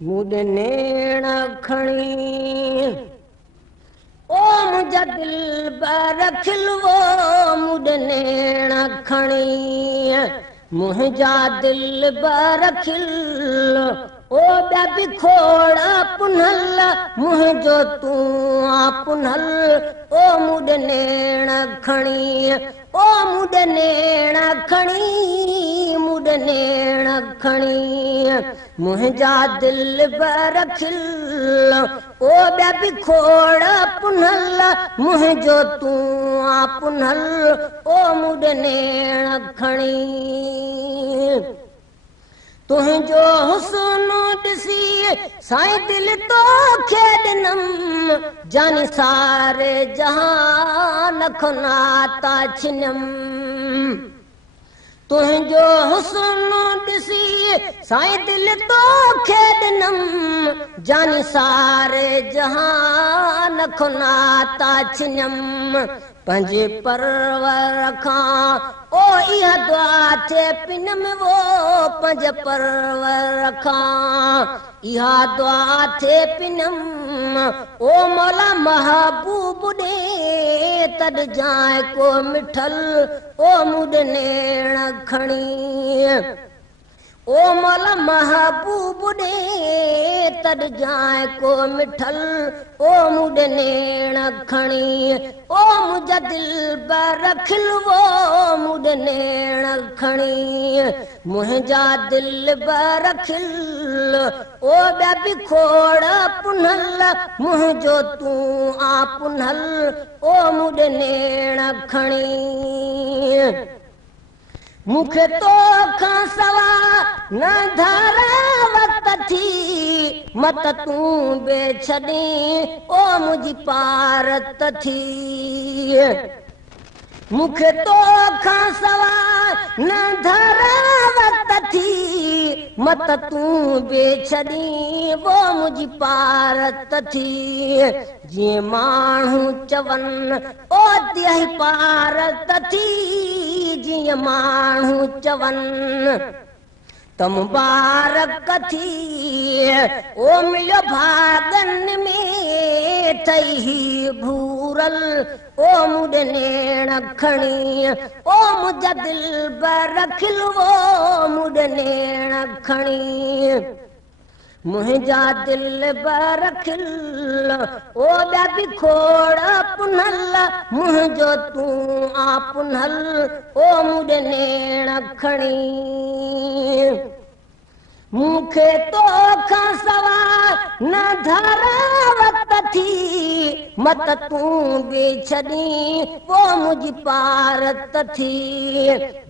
मुडनेण खणी ओ मुझा दिल बर खिलवो मुडनेण खणी मुझा दिल बर खिल ओ बेबी खोड़ा पुनल मुझो तू पुनल ओ मुडनेण खणी ओ मुडनेण खणी मुडनेण खणी मुझा दिल बर खिल ओ बेबी खोड़ा पुनल मुझो तू पुनल ओ मुडनेण खणी तुझो हुस्न ॾिसी साईं दिल तो खेॾनम जानी सारे जहान खनाता छिनम तुझो हुस्न ॾिसी साईं दिल तो खेॾनम जानी सारे जहान खनाता छिनम पंहिंजे परवर खां ओ इहा दुआ थे पिन में वो पंहिंजे परवर खां इहा दुआ थे पिनम ओ मौला महबूब ॾे तॾ जाए को मिठल ओ मुडनेण खणी ओ मौला महबूब ॾे तॾ जाए को मिठल ओ मुडनेण खणी ओ मुझा दिल बर खिलवो मुडनेण खणी मुझा दिल बर खिल ओ बेबी खोड़ पुनल मुझो तू पुनल ओ मुडनेण खणी मुखे तो खां सवा न धरावत थी मत तू बे छॾी ओ मुझी पारत थी मुखे तो खां सवा न धरावत थी मत तू बे छॾी वो मुझी पारत थी जीअं माण्हू चवनि ओ तिह पारत थी जीअं माण्हू चवनि त मुबारक थी ओ मिलियो भागन में ठही भूरल ओ मुडनेण खणी ओ मुझा दिल बर खिलवो मुडनेण खणी मुझा दिल बर खिल ओ बेबी खोड़ पुनल मुझो तू पुनल ओ मुडनेण खणी मुखे तो खां सवा न धरावत थी मत तू बे छॾी वो मुझी पारत थी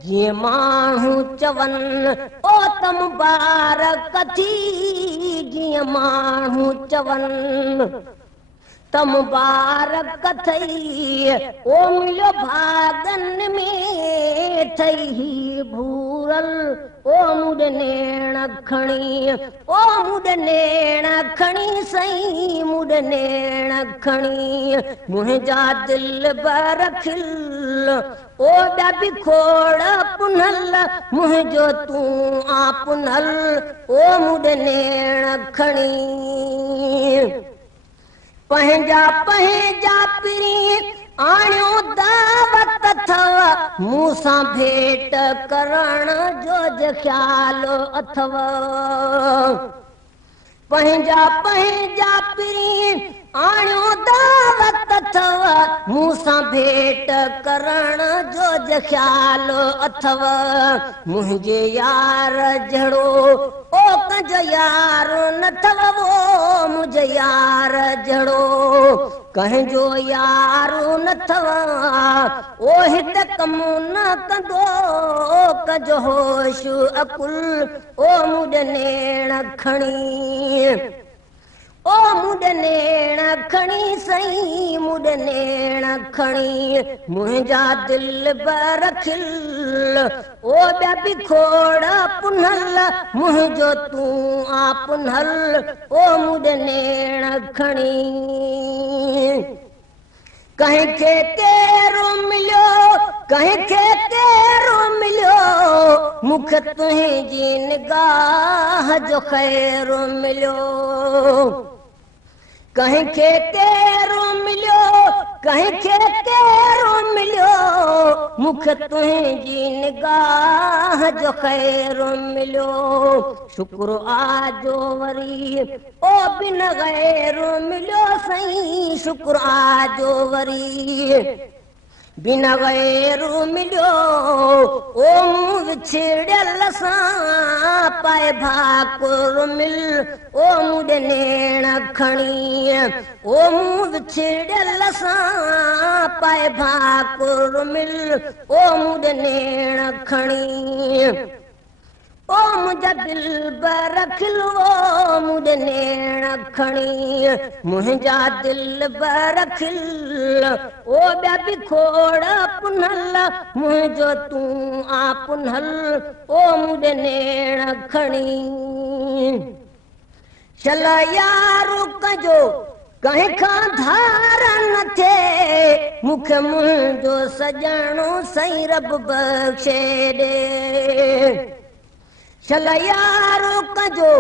जीअं माण्हू चवनि ओ त मुबारक थी जीअं माण्हू चवनि त मुबारक थई ओ मिलियो भागन में ठही भूरल ओ मुडनेण खणी ओ मुडनेण खणी सई मुडनेण खणी मुझा दिल बर खिल ओ बेबी खोड़ पुनल मुझो तू पुनल ओ मुडनेण खणी पंहिंजा पंहिंजा पिरी आणियो दावत अथव मूं सां भेट करण जो ख़्याल अथव पंहिंजा पंहिंजा पिरी आणियो दावत अथव मूं सां भेट करण जो ख़्याल अथव मुंहिंजे यार जहिड़ो ओ कंहिंजो यार न अथव वो मुंहिंजे यार जहिड़ो कंहिंजो यार न अथव ओ हिते कमु न कंदो कंहिंजो होश अकुल ओ मुडनेण खणी ओ मुडनेण खणी सई मुडनेण खणी मुझा दिल बर खिल ओ बेबी खोड़ पुनल मुझो तू पुनल ओ मुडनेण खणी कहीं खे तेरो मिलियो कहीं खे तेरो मिलियो मूंखे तुंहिंजी निगाह जो ख़ैरु मिलियो कहीं खे तेरो मिलियो कहीं खे तेरो मिलियो मूंखे तुंहिंजी निगाह जो ख़ैरु मिलियो शुक्र आजो वरी ओ बिन ग़ैरु मिलियो सईं शुक्र आजो वरी बिना ग़ैरु मिलियो ओ मूं विछड़ियल सां पाए भाकुर मिल ओ मूं ॾेण खणी ओ मूं विछड़ियल सां पाए भाकुर मिल ओ मूं ॾेण खणी ओ मुंहिंजा दिल बर खिलो मूं ॾेण खणी मुंहिंजा दिल बर खिल ओ ॿिया बि खोड़ पुनल मुंहिंजो तूं आ पुनल ओ मूं ॾेण खणी चल यारो कजो कंहिं खां धार न थिए मूंखे मुंहिंजो सॼणो साईं रब बख़्शे ॾे चल यारो कजो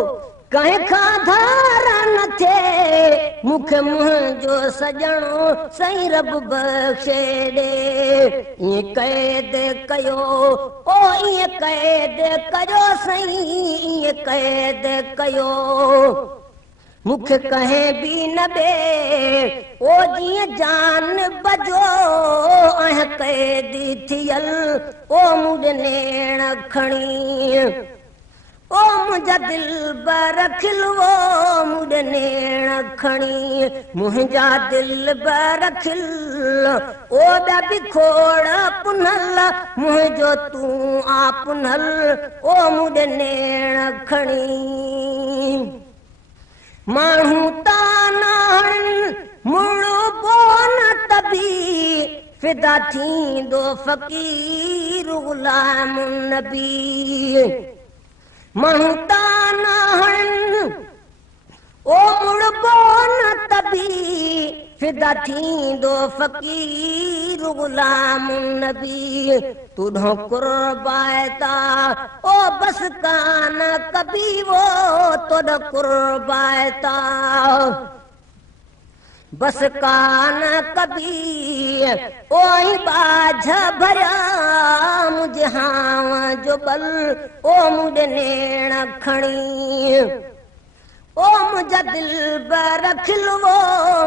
कंहिं खां धार न थिए मूंखे मुंहिंजो सॼणो साईं रब बख़्शे ॾे ईअं क़ैद कयो ओ ईअं क़ैद कयो साईं ईअं क़ैद कयो मूंखे कंहिं बि न ॾे ओ जीअं जान बजो ऐं क़ैदी थियल ओ मूं ॾेण खणी ओ मुंहिंजा दिल बर खिलो मूं ॾेण खणी मुंहिंजा दिल बर खिल ओ ॿिया बि खोड़ पुनल मुंहिंजो तूं आ पुनल ओ मूं ॾेण खणी माण्हू तान मुड़बो न तबी फिदा थींदो फ़क़ीर ग़ुलाम नबी माण्हू तान ओ मुड़बो न तबी फिदा थींदो फ़क़ीर ग़ुलाम नबी तुॾो कुर्बायता ओ बस कान कबी वो तोड़ कुर्बायता बस कान कबी ओ बाझ भरिया मुंहिंजे हाव जो बल ओ मूं ॾेण खणी ओ मुंहिंजा दिल बर खिलो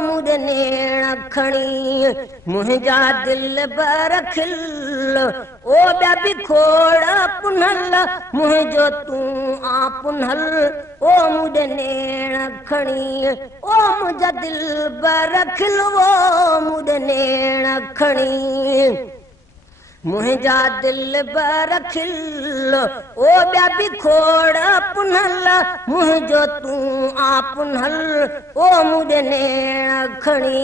मूं ॾेण खणी मुंहिंजा दिल बर खिल ओ ॿिया बि खोड़ पुनल मुंहिंजो तूं आ पुनल ओ मूं ॾेण खणी ओ मुंहिंजा दिल बर खिलो मूं ॾेण खणी मुंहिंजा दिल बर खिल ओ ॿिया बि खोड़ पुनल मुंहिंजो तूं आ पुनल ओ मूं ॾेण खणी